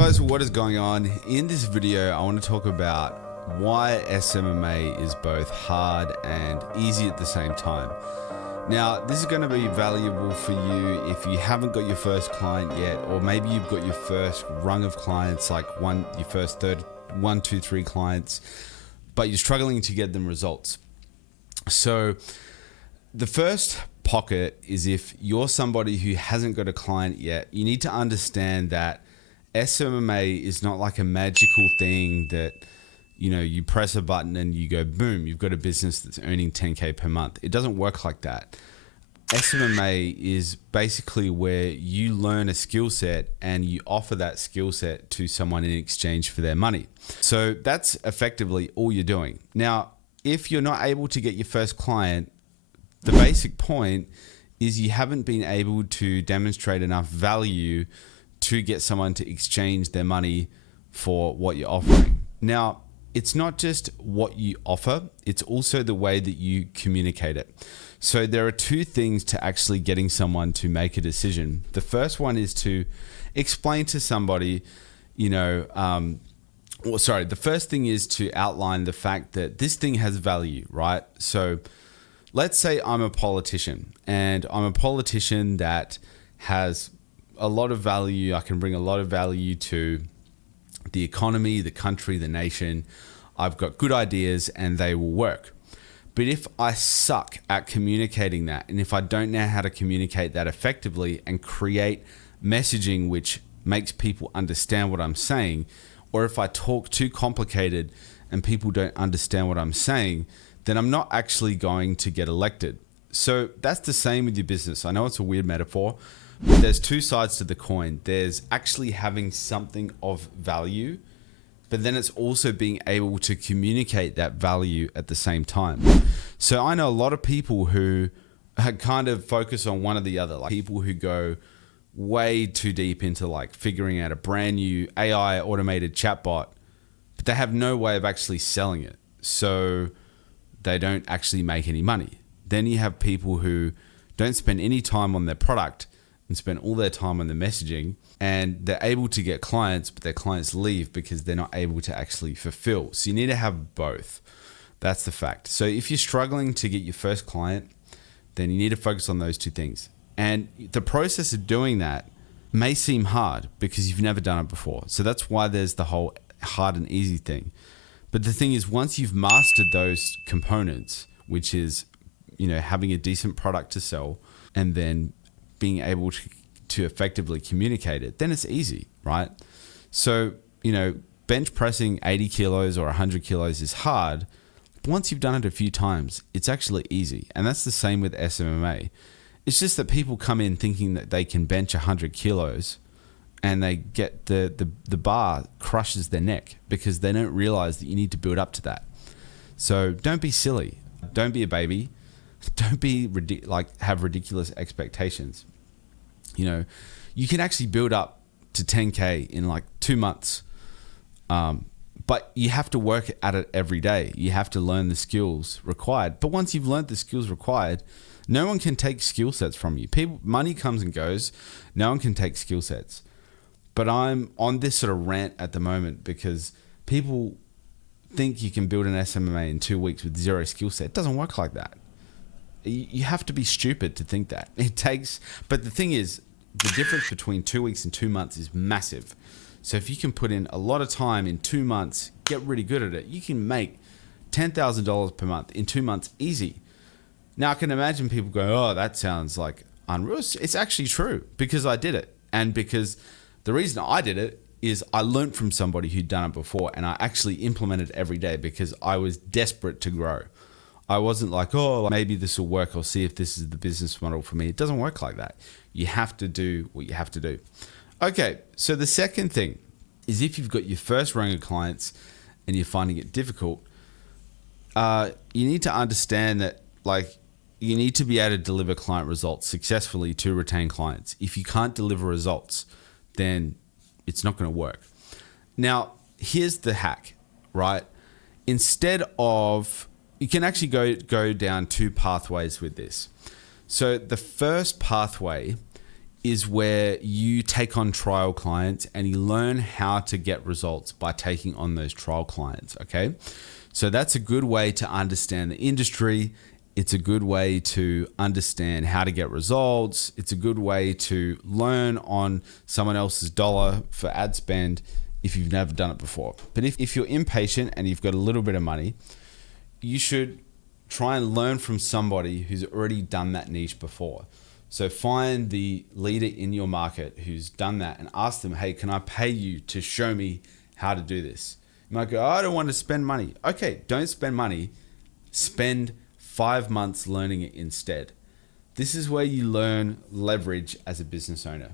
guys, what is going on? In this video, I want to talk about why SMMA is both hard and easy at the same time. Now, this is going to be valuable for you if you haven't got your first client yet, or maybe you've got your first rung of clients, like your first 1, 2, 3 clients, but you're struggling to get them results. So the first pocket is if you're somebody who hasn't got a client yet, you need to understand that SMMA is not like a magical thing that, you press a button and you go, boom, you've got a business that's earning 10K per month. It doesn't work like that. SMMA is basically where you learn a skill set and you offer that skill set to someone in exchange for their money. So that's effectively all you're doing. Now, if you're not able to get your first client, the basic point is you haven't been able to demonstrate enough value to get someone to exchange their money for what you're offering. Now, it's not just what you offer, it's also the way that you communicate it. So there are 2 things to actually getting someone to make a decision. The first one is to explain to somebody, the first thing is to outline the fact that this thing has value, right? So let's say I'm a politician and I'm a politician that has a lot of value. I can bring a lot of value to the economy, the country, the nation. I've got good ideas and they will work. But if I suck at communicating that, and if I don't know how to communicate that effectively and create messaging which makes people understand what I'm saying, or if I talk too complicated and people don't understand what I'm saying, then I'm not actually going to get elected. So that's the same with your business. I know it's a weird metaphor, but there's 2 sides to the coin. There's actually having something of value, but then it's also being able to communicate that value at the same time. So I know a lot of people who kind of focus on one or the other, like people who go way too deep into like figuring out a brand new AI automated chatbot, but they have no way of actually selling it. So they don't actually make any money. Then you have people who don't spend any time on their product and spend all their time on the messaging, and they're able to get clients, but their clients leave because they're not able to actually fulfill. So you need to have both. That's the fact. So if you're struggling to get your first client, then you need to focus on those 2 things. And the process of doing that may seem hard because you've never done it before. So that's why there's the whole hard and easy thing. But the thing is, once you've mastered those components, which is, having a decent product to sell and then being able to effectively communicate it, then it's easy, right? So, bench pressing 80 kilos or 100 kilos is hard. But once you've done it a few times, it's actually easy. And that's the same with SMMA. It's just that people come in thinking that they can bench 100 kilos and they get the bar crushes their neck because they don't realize that you need to build up to that. So don't be silly. Don't be a baby. Don't be have ridiculous expectations. You can actually build up to 10K in like 2 months. But you have to work at it every day. You have to learn the skills required. But once you've learned the skills required, no one can take skill sets from you. Money comes and goes. No one can take skill sets. But I'm on this sort of rant at the moment because people think you can build an SMMA in 2 weeks with 0 skill set. It doesn't work like that. You have to be stupid to think that. But the thing is, the difference between 2 weeks and 2 months is massive. So if you can put in a lot of time in 2 months, get really good at it, you can make $10,000 per month in 2 months easy. Now I can imagine people go, oh, that sounds like unreal. It's actually true because I did it. And because the reason I did it is I learned from somebody who'd done it before, and I actually implemented every day because I was desperate to grow. I wasn't like, oh, maybe this will work. I'll see if this is the business model for me. It doesn't work like that. You have to do what you have to do. Okay, so the second thing is if you've got your first rung of clients and you're finding it difficult, you need to understand that you need to be able to deliver client results successfully to retain clients. If you can't deliver results, then it's not going to work. Now, here's the hack, right? Instead of you can actually go down 2 pathways with this. So the first pathway is where you take on trial clients and you learn how to get results by taking on those trial clients, okay? So that's a good way to understand the industry. It's a good way to understand how to get results. It's a good way to learn on someone else's dollar for ad spend if you've never done it before. But if you're impatient and you've got a little bit of money, you should try and learn from somebody who's already done that niche before. So find the leader in your market who's done that and ask them, hey, can I pay you to show me how to do this? You might go, oh, I don't want to spend money. Okay, don't spend money. Spend 5 months learning it instead. This is where you learn leverage as a business owner.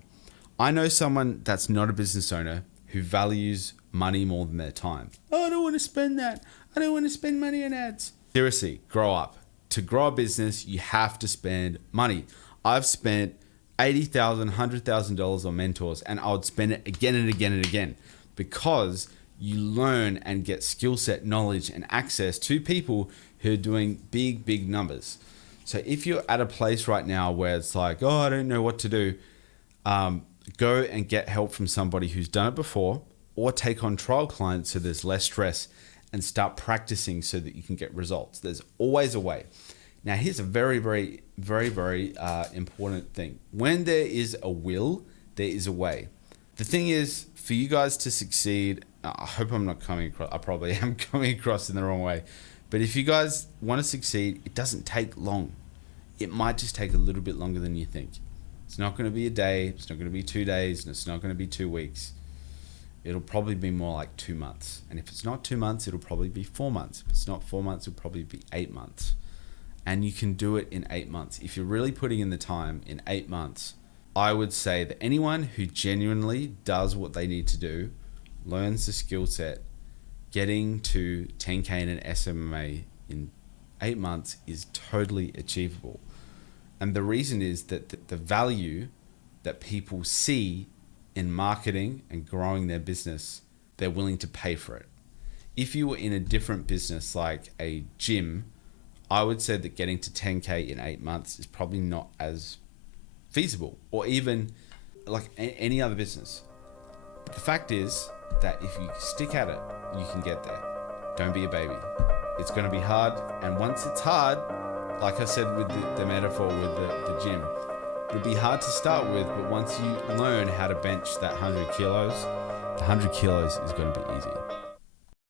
I know someone that's not a business owner who values money more than their time. Oh, I don't want to spend that. I don't want to spend money on ads. Seriously, grow up. To grow a business, you have to spend money. I've spent $80,000, $100,000 on mentors, and I would spend it again and again and again because you learn and get skill set, knowledge, and access to people who are doing big, big numbers. So if you're at a place right now where it's like, oh, I don't know what to do, go and get help from somebody who's done it before, or take on trial clients so there's less stress, and start practicing so that you can get results. There's always a way. Now, here's a very, very, very, very important thing. When there is a will, there is a way. The thing is, for you guys to succeed, I hope I'm not coming across, I probably am coming across in the wrong way, but if you guys want to succeed, it doesn't take long. It might just take a little bit longer than you think. It's not going to be a day, it's not going to be 2 days, and it's not going to be 2 weeks. It'll probably be more like 2 months. And if it's not 2 months, it'll probably be 4 months. If it's not 4 months, it'll probably be 8 months. And you can do it in 8 months. If you're really putting in the time in 8 months, I would say that anyone who genuinely does what they need to do, learns the skill set, getting to 10K in an SMMA in 8 months is totally achievable. And the reason is that the value that people see in marketing and growing their business, they're willing to pay for it. If you were in a different business like a gym, I would say that getting to 10K in 8 months is probably not as feasible, or even like any other business. The fact is that if you stick at it, you can get there. Don't be a baby. It's going to be hard. And once it's hard, like I said with the metaphor with the gym, it'll be hard to start with, but once you learn how to bench that 100 kilos, the 100 kilos is going to be easy.